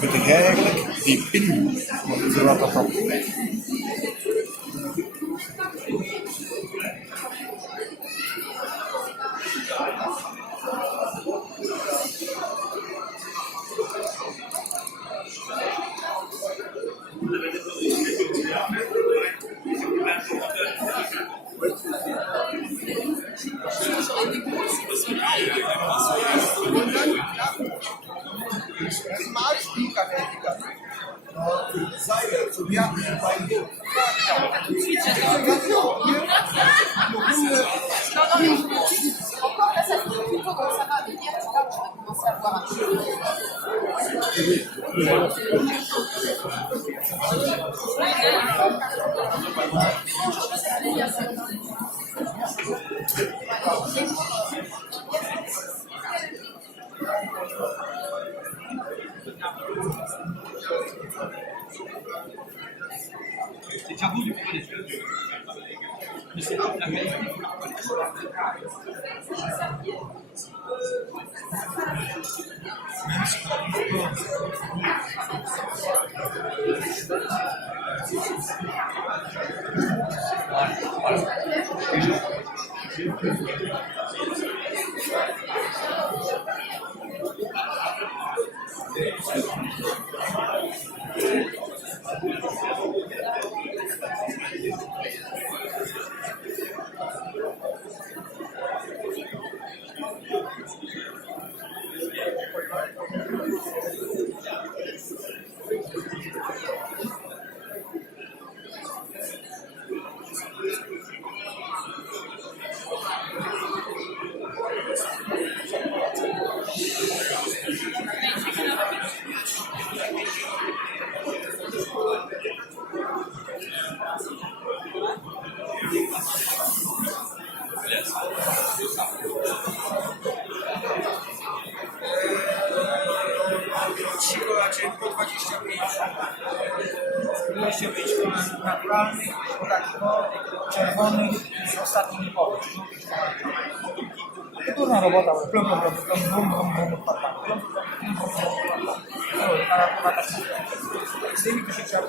Moet ik eigenlijk die pin er wat op? Encore là, ça fait plutôt comme ça va venir, tu vois, je vais commencer à boire un peu. C'est déjà beau du coup les choses. Mais c'est pas la qualité. Sikola 25 naturalnych, czerwonych z ostatnimi pory. Durna robota, plum, z tymi to się trzeba